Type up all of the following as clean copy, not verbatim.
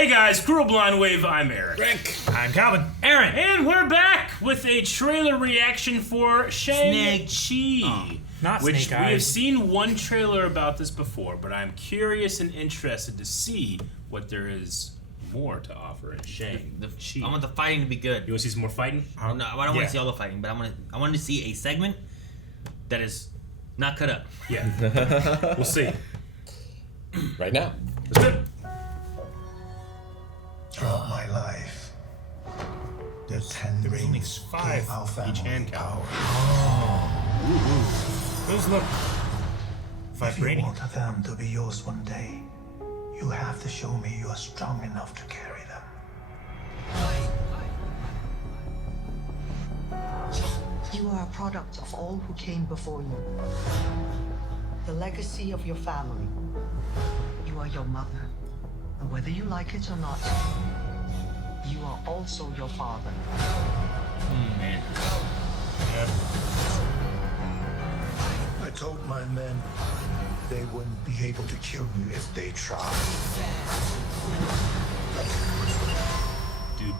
Hey guys, Cruel Blind Wave, I'm Eric. Rick. I'm Calvin. Aaron. And we're back with a trailer reaction for Shang-Chi. Not which Snake we have Eyes. seen one trailer about this before, but I'm curious and interested to see what there is more to offer in Shang-Chi. I want the fighting to be good. You want to see some more fighting? No, I don't want Yeah. to see all the fighting, but I want to see a segment that is not cut up. Yeah. We'll see. Right now. Let's do it. Throughout my life, the Ten Rings makes five gave our each hand family count. power. Those look If you vibrating. want them to be yours one day, you have to show me you are strong enough to carry them. You are a product of all who came before you. The legacy of your family. You are your mother. And whether you like it or not, you are also your father. Man. I told my men they wouldn't be able to kill you if they tried. Dude,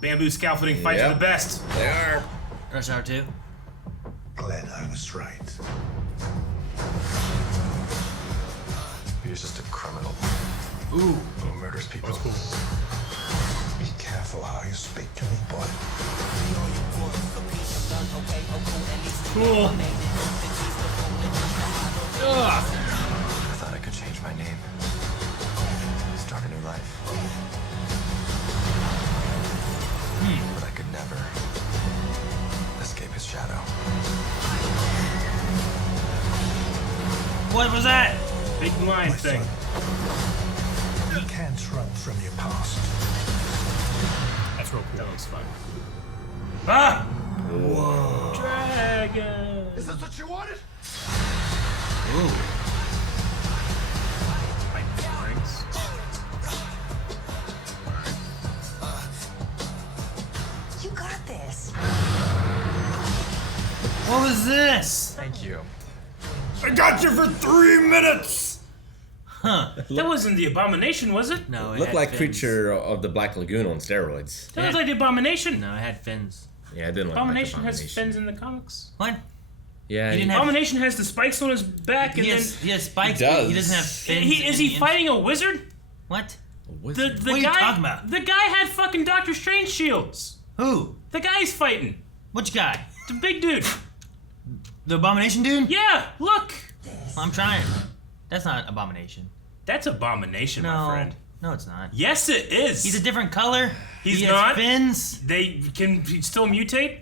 bamboo scaffolding fights are the best. They are. Rush Hour 2. Glad I was right. He's just a criminal Ooh. who murders people. That's cool. Be careful how you speak to me, boy. Cool. I thought I could change my name. Start a new life. But I could never escape his shadow. What was that? Big line My thing. son, you can't run from your past. That's real cool. That looks fun. Ah! Whoa. Dragon. Is this what you wanted? Ooh. You got this. What was this? Thank you. I got you for 3 minutes. Huh. That wasn't the Abomination, was it? No, it Looked had like fins. Creature of the Black Lagoon on steroids. That was like the Abomination. No, it had fins. Yeah, I didn't like Abomination Abomination. has fins in the comics. What? Yeah, He didn't have- Abomination has the spikes on his back, and He has spikes, He but he does. doesn't have fins. is he fighting a wizard? What? The What are you guy, talking about? The guy had fucking Doctor Strange shields. Who? The guy's fighting. Which guy? The big dude. The Abomination dude? Yeah, look. I'm trying. That's not Abomination. That's Abomination, No. my friend. No, it's not. Yes, it is. He's a different color. He's he not. has fins. They can still mutate.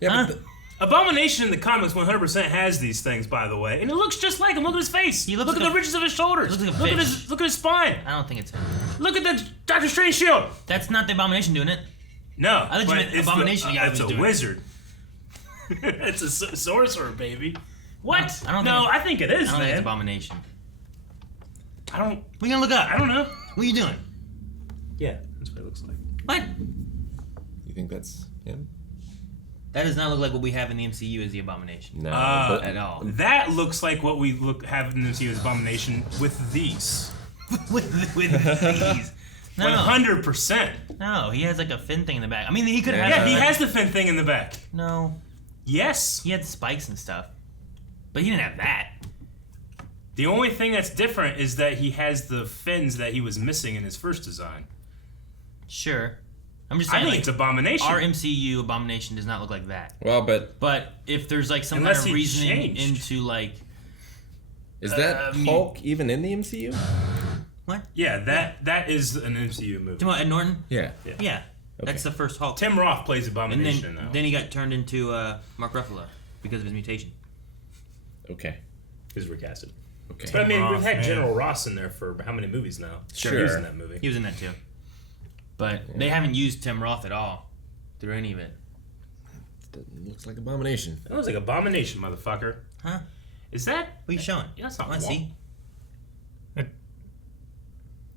Yeah, Huh? but Abomination in the comics 100% has these things, by the way, and it looks just like him. Look at his face. He looks look like at a- the ridges of his shoulders. he looks like a look at fish. his spine. I don't think it's him. Look at the Doctor Strange shield. That's not the Abomination doing it. No, I thought you but meant it's Abomination guy It's was a doing it. wizard. It's a sorcerer, baby. What? I don't no, think I think it is, I don't think it's man. Abomination. I don't. We gonna look up. I don't know. What are you doing? Yeah, that's what it looks like. What? you think that's him? That does not look like what we have in the MCU as the Abomination. No, Uh, At all. That looks like what we have in the MCU as Abomination with these. with these. No, 100%. no, he has like a fin thing in the back. I mean, he could have. Yeah, he has the fin thing in the back. No, Yes. he had spikes and stuff, but he didn't have that. The only thing that's different is that he has the fins that he was missing in his first design. Sure, I'm just I saying. think Like, it's Abomination. our MCU Abomination does not look like that. well, but But if there's like some Unless kind of he reasoning changed. into like is that Hulk even in the MCU? what? Yeah, that is an MCU movie. Do you want Ed Norton? Yeah. Yeah, that's the first Hulk. Tim Roth plays and Abomination, then, though. then he got turned into Mark Ruffalo because of his mutation. Okay. He's recasted. Okay. But I mean, we've Roth, had man. General Ross in there for how many movies now? Sure. He was in that movie. He was in that too, but they haven't used Tim Roth at all through any of it. That looks like Abomination. That looks like Abomination, motherfucker. Huh? Is that? What are you showing? Yeah, that's not Let's wrong. see. It-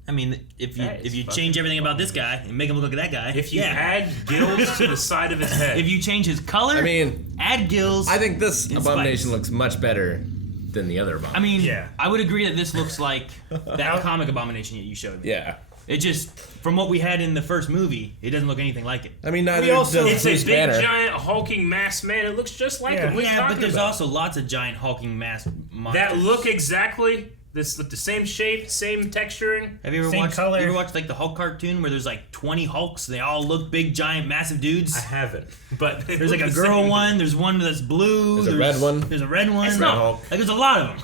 I mean, if That is you fucking change everything about this guy and make him look like that guy, If you yeah. add gills to the side of his head. If you change his color, I mean, add gills. I think this and Abomination spikes. looks much better than the other I Abomination. mean, Yeah. I would agree that this looks like that comic Abomination that you showed me. Yeah. It just, from what we had in the first movie, it doesn't look anything like it. I mean, neither We also- does It's a Bruce big, Banner. giant, hulking masked man. It looks just like Yeah. him. What are you Yeah, but talking there's about? also lots of giant hulking masked monsters. That look exactly. This look the same shape, same texturing. Have you ever Same watched? color. You ever watched like the Hulk cartoon where there's like 20 Hulks? They all look big, giant, massive dudes. I haven't, but they There's look like a the girl same. one. There's one that's blue. There's a red one. There's a red one. It's not Hulk. Like there's a lot of them.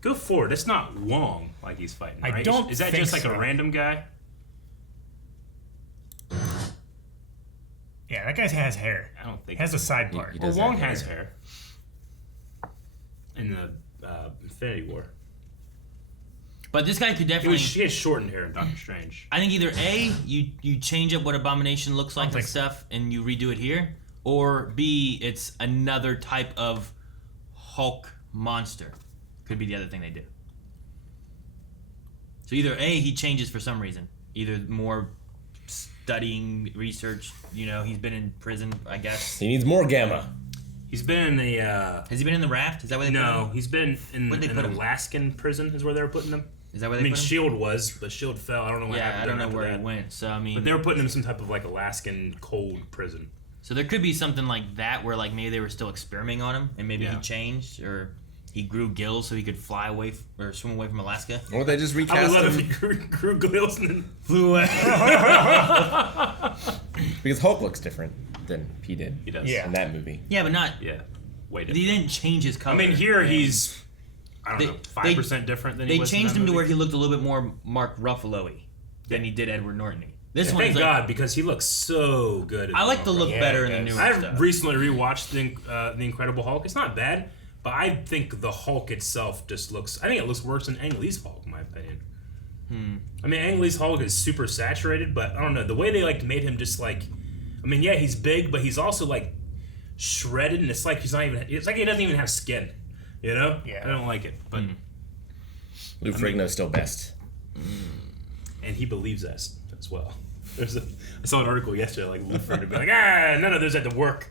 Go forward. It's not Wong like he's fighting. I Right? don't Is that think just like so. a random guy? Yeah, that guy has hair. I don't think. Has a side part. he Well, does Wong have has hair. In the Infinity War, But this guy could he definitely. has shortened hair in Doctor Strange. I think either A, you change up what Abomination looks like and think so. stuff, and you redo it here, or B, it's another type of Hulk monster. Could be the other thing they do. So either A, he changes for some reason, either more studying, research. You know, he's been in prison, I guess. He needs more gamma. He's been in the. Has he been in the raft? Is that where they put No, him? he's been in Where'd they an put him? Alaskan prison. Is where they were putting him. Is that where I they mean, put him? Shield was, but Shield fell. I don't know what Yeah, happened. I don't know after where that. he went. So I mean, But they were putting him in some type of like Alaskan cold prison. so there could be something like that where like maybe they were still experimenting on him, and maybe Yeah. he changed or he grew gills so he could fly away or swim away from Alaska. Or they just I would recast love if him he grew gills and then Flew away. because Hulk looks different than he did he does. Yeah. in that movie. Yeah, but not. Yeah. Wait. He didn't change his color. I mean, here Yeah. he's. I don't They- know, 5% different than he They was. changed in him that to where movie. he looked a little bit more Mark Ruffalo-y than he did Edward Norton-y. This one, Thank God, because he looks so good. in I like the look Yeah, better it in the does. newer I've stuff. recently rewatched the Incredible Hulk. It's not bad, but I think the Hulk itself just looks. I think it looks worse than Ang Lee's Hulk, in my opinion. I mean, Ang Lee's Hulk is super saturated, but I don't know the way they like made him just like. I mean, yeah, he's big, but he's also like shredded, and it's like he's not even. It's like he doesn't even have skin. You know? Yeah. I don't like it, but Lou Ferrigno's still best. and he believes us as well. I saw an article yesterday, like Lou Ferrigno be like, none of those had to worked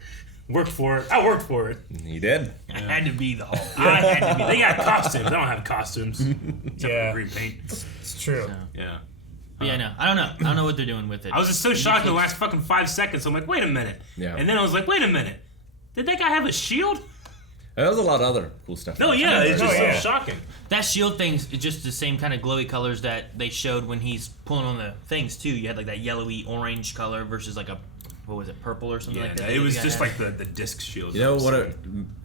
for it. I worked for it. He did. I had to be the Hulk. I had to be. They got costumes. I don't have costumes. Except Yeah. for green paint. It's true. Yeah. But yeah, no, I don't know. I don't know what they're doing with it. I was just so shocked in the last fucking 5 seconds. I'm like, wait a minute. Yeah. And then I was like, wait a minute. Did that guy have a shield? There was a lot of other cool stuff. No, yeah, it's just yeah. so shocking. That shield thing's just the same kind of glowy colors that they showed when he's pulling on the things too. You had like that yellowy orange color versus like a what was it, purple or something Yeah, like that. it was The guy just had. like the disc shield. You know what it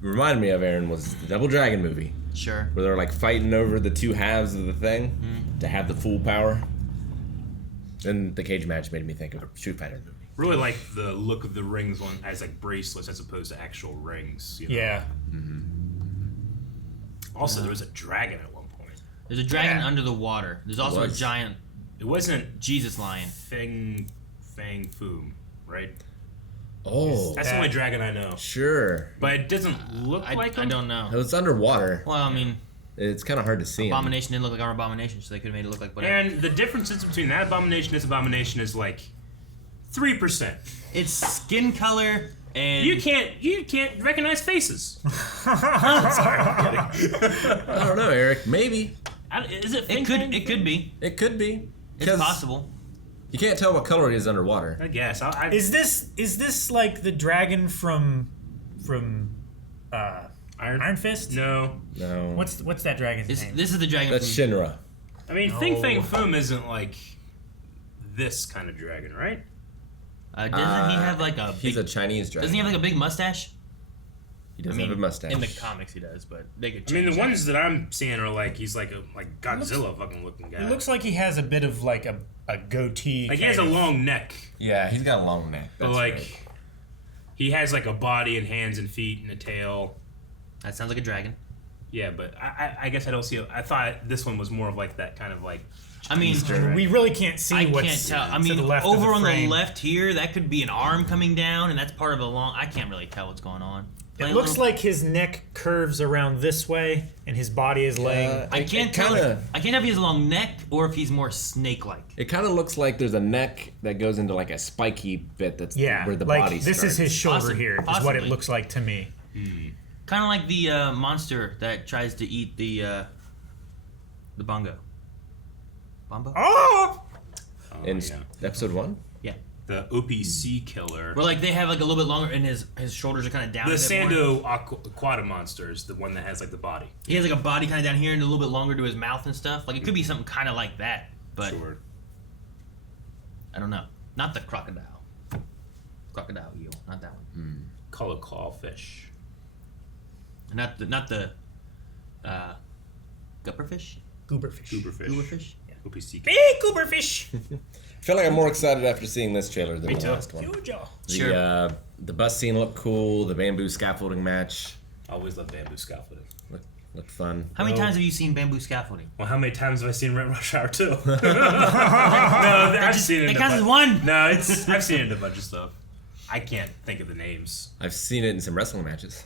reminded me of, Aaron, was the Double Dragon movie, Sure. where they're like fighting over the two halves of the thing to have the full power. Then the cage match made me think of a Street Fighter movie. Really like the look of the rings on as like bracelets as opposed to actual rings. You know? Yeah. Also, there was a dragon at one point. There's a dragon Yeah. under the water. There's also a was. giant It wasn't Jesus lion. Fang Foom, right? Oh, That's the only dragon I know. sure. But it doesn't look I like him. don't know. It's underwater. Well, I mean, It's kind of hard to see him. Abomination didn't look like our Abomination, so they could have made it look like whatever. And the differences between that abomination and this abomination is like 3%. It's skin color and You can't recognize faces. I don't know, Eric. Maybe. Is it? it could be. It could be. It's 'Cause possible. You can't tell what color it is underwater. I guess. Is this like the dragon from Iron Fist? No. No. What's that dragon's name? This is the dragon. That's from, Shinra. I mean, Fing Fang Foom isn't like this kind of dragon, right? doesn't he have like a? He's big, a Chinese dragon. doesn't he have like a big mustache? He does I mean, have a mustache. in the comics he does, but they could. I mean, change the that. ones that I'm seeing are like he's like a Godzilla fucking looking guy. It looks like he has a bit of like a goatee. like he has a kind of- long neck, Yeah, he's got a long neck. but like he has like a body and hands and feet and a tail. That sounds like a dragon. Yeah, but I guess I don't see it. I thought this one was more of like that kind of like. I mean, We really can't see I what's can't tell. I to mean, the left of over the on the frame. left here, that could be an arm coming down, and that's part of a long. I can't really tell what's going on. It looks like his neck curves around this way, and his body is laying. I can't tell. Kinda, I can't tell if he has a long neck or if he's more snake-like. it kind of looks like there's a neck that goes into like a spiky bit that's Yeah, where the like body this starts. is his shoulder Possi- here. Is what possibly. it looks like to me. Kind of like the monster that tries to eat the bongo. Bombo? Oh! In yeah. episode 1? Yeah. The OPC killer. Where like they have like a little bit longer, and his shoulders are kind of down. The a bit more. Sando Aquata monster is the one that has like the body. He has like a body kind of down here and a little bit longer to his mouth and stuff. Like it could be something kind of like that, but Sure. I don't know. Not the crocodile. Crocodile eel, not that one. Call it clawfish. Not the gupperfish. Gooberfish. Gooberfish. Gooberfish. OPC. Hey, Gooberfish. I feel like I'm more excited after seeing this trailer than Me the too. last one. Huge. The bus scene looked cool. The bamboo scaffolding match I always love bamboo scaffolding. looked fun. How many times have you seen bamboo scaffolding? Well, how many times have I seen Red Rush Hour 2? No, I've seen it. It counts as one. No, I've seen it in a bunch of stuff. I can't think of the names. I've seen it in some wrestling matches.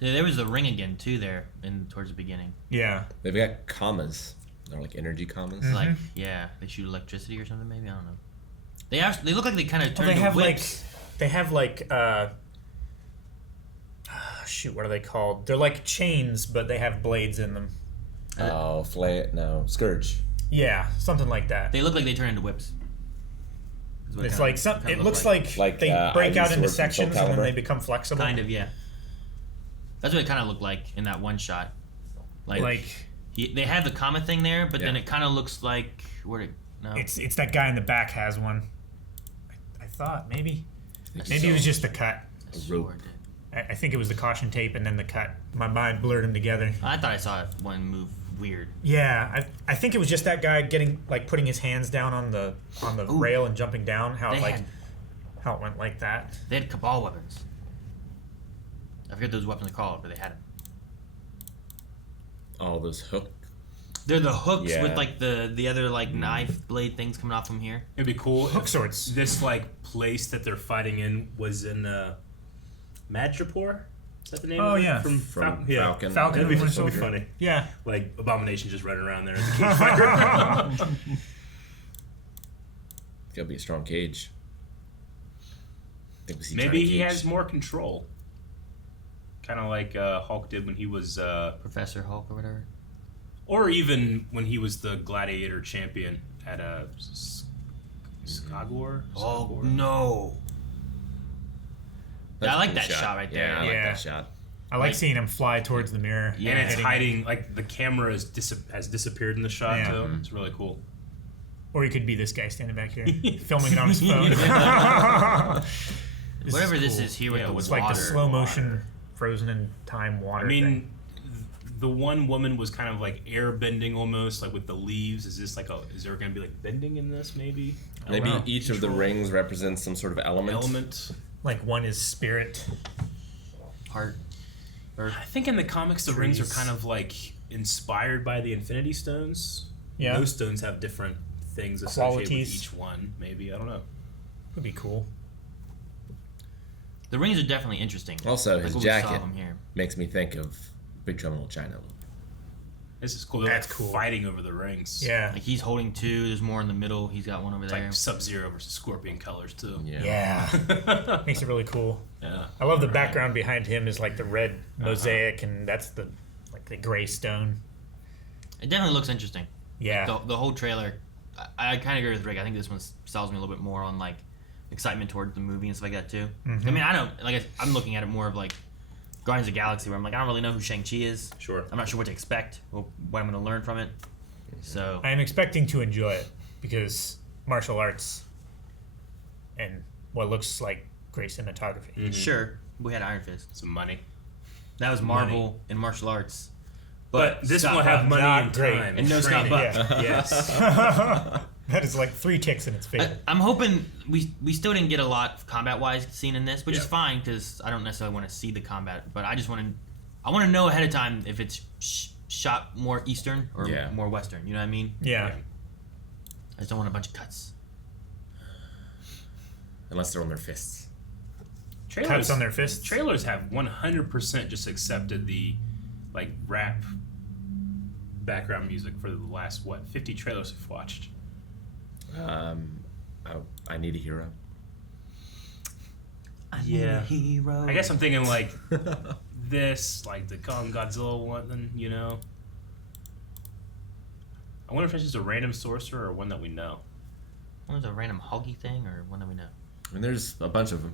Yeah, there was the ring again too there, towards the beginning. Yeah. They've got commas. They're like energy commas. Like yeah, they shoot electricity or something maybe. I don't know. They look like they kind of turn They into have whips. shoot, what are they called? They're like chains, but they have blades in them. Oh, Scourge. Yeah, something like that. They look like they turn into whips. Is what It's kinda- like some. kinda It look looks like Like, they break Ivy's out into sword from Soul sections and then Calibur. they become flexible. kind of, yeah. That's what it kind of looked like in that one shot. Like They have the comet thing there, but then Yeah. it kind of looks like no. it's that guy in the back has one. I thought maybe it was just the cut. I swore it did. I think it was the caution tape and then the cut. My mind blurred them together. I thought I saw one move weird. Yeah, I think it was just that guy putting his hands down on the rail and jumping down. How They it had- how it went like that. They had Cabal weapons. I forget those weapons are called, but they had them. All those hook. They're the hooks Yeah. with like the other like knife blade things coming off from here. It'd be cool Hook if swords. this like place that they're fighting in was in Madripoor. Is that the name? Oh, of it? yeah. From Falcon. Falcon. That'd be Winter so Soldier. funny. Yeah. Like Abomination just running around there as a cage fighter. Gotta be a strong cage. I think we see Maybe Johnny he Cage. has more control. Kind of like Hulk did when he was, Professor Hulk or whatever. or even when he was the Gladiator champion at Skagor. Oh no! That's I a like cool that shot right there. Yeah, I like Yeah. that shot. I like seeing him fly towards the mirror. Yeah. And it's hitting- hiding, like the camera has disappeared in the shot Yeah. too. It's really cool. Or he could be this guy standing back here, filming it on his phone. Whatever this cool. is here with Yeah, the with It's like water. the slow motion, frozen in time water I mean, thing. the one woman was kind of like air bending almost, like with the leaves. Is this like is there going to be like bending in this maybe? I don't Maybe know. each of the rings represents some sort of element. Like one is spirit. Heart. I think in the comics the rings are Trees. kind of like inspired by the Infinity Stones. Yeah. Those stones have different things associated Qualities. with each one. Maybe I don't know. Would be cool. The rings are definitely interesting. Also, Like his what we saw jacket them here. makes me think of Big Trouble in Little China. This is cool. They're That's like cool. fighting over the rings. Yeah. Like he's holding two. There's more in the middle. He's got one over It's there. like Sub-Zero versus Scorpion colors too. Yeah. Makes it really cool. Yeah. I love the background behind him is like the red mosaic, and that's the gray stone. It definitely looks interesting. Yeah. The whole trailer. I kind of agree with Rick. I think this one sells me a little bit more on like excitement towards the movie and stuff like that too. Mm-hmm. I mean, I don't like. I'm looking at it more of like Guardians of the Galaxy, where I'm like, I don't really know who Shang-Chi is. Sure. I'm not sure what to expect or what I'm going to learn from it. So I am expecting to enjoy it because martial arts and what looks like great cinematography. sure, we had Iron Fist. Some money. That was Marvel and martial arts. But this Scott will have Buck, money not and great. time. And no Scott training. Buck. Yeah. Yes. That is like 3 ticks in its favor. I'm hoping we still didn't get a lot combat wise seen in this, which is Yeah. fine because I don't necessarily want to see the combat, but I just want to know ahead of time if it's shot more Eastern or Yeah. more Western. You know what I mean? Yeah. I just don't want a bunch of cuts. Unless they're on their fists. Cuts on their fists. Trailers have 100% just accepted the like rap background music for the last 50 trailers we've watched. I Need a Hero. Yeah. Hero. I guess I'm thinking like this, like the Kong Godzilla one, then, you know. I wonder if it's just a random sorcerer or one that we know. What was a random hoggy thing, or what do we know? I mean, there's a bunch of them.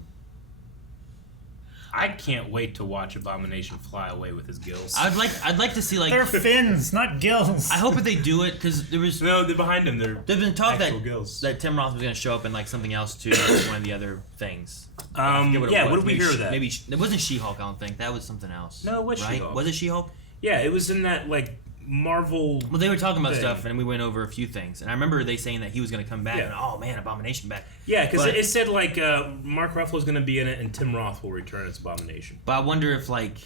I can't wait to watch Abomination fly away with his gills. I'd like to see like. They're fins, not gills. I hope that they do it because there was. No, they're behind him. There's been talk actual gills. that Tim Roth was going to show up in like something else too, one of the other things. What did we hear of that? Maybe it wasn't She-Hulk. I don't think that was something else. No, it was right? She-Hulk. Was it She-Hulk? Yeah, it was in that like Marvel. Well, they were talking about thing. stuff, and we went over a few things. And I remember they saying that he was going to come back. Yeah. And oh man, Abomination back. Yeah, because But- it said like Mark Ruffalo's going to be in it, and Tim Roth will return as Abomination. But I wonder if like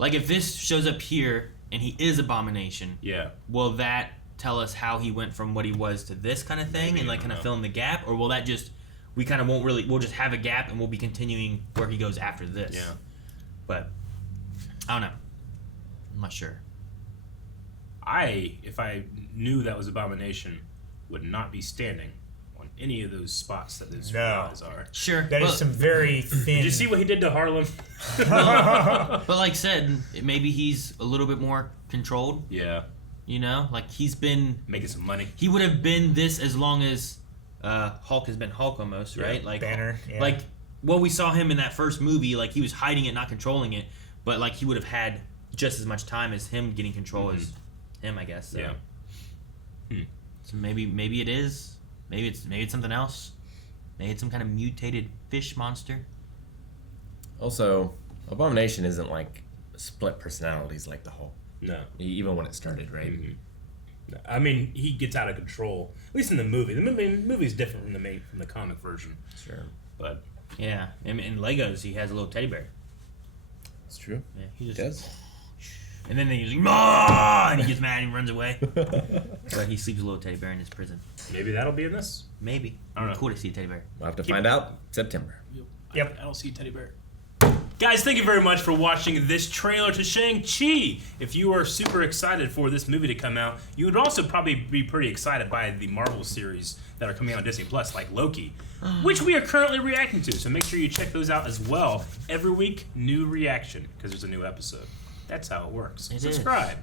if this shows up here and he is Abomination, Yeah. will that tell us how he went from what he was to this kind of thing, Maybe, and like I kind don't of know. fill in the gap, or will that just we'll just have a gap and we'll be continuing where he goes after this? Yeah. But I don't know. I'm not sure. If I knew that was Abomination, would not be standing on any of those spots that his No. eyes are. Sure. That is some very thin. Did you see what he did to Harlem? But like said, maybe he's a little bit more controlled. Yeah. You know, like he's been. Making some money. He would have been this as long as Hulk has been Hulk almost, Yeah, right? Like Banner, yeah. Like well, we saw him in that first movie. Like he was hiding it, not controlling it, but like he would have had just as much time as him getting control as him, I guess. So. Yeah. So maybe it is. Maybe it's something else. Maybe it's some kind of mutated fish monster. Also, Abomination isn't like split personalities like the Hulk. No. Even when it started, right? I mean, he gets out of control. At least in the movie. The movie's different from the comic version. Sure. But Yeah, in Legos he has a little teddy bear. It's true. Yeah, he It just does. and then he's like, "Mah!" and he gets mad and he runs away. But he sleeps with a little teddy bear in his prison. maybe that'll be in this. Maybe. I don't know. Cool to see a teddy bear. We'll have to find out September. Yep. I don't see Teddy Bear. Guys, thank you very much for watching this trailer to Shang-Chi. If you are super excited for this movie to come out, you would also probably be pretty excited by the Marvel series that are coming out on Disney Plus, like Loki, which we are currently reacting to. So make sure you check those out as well. Every week, new reaction, because there's a new episode. That's how it works. It is. Subscribe.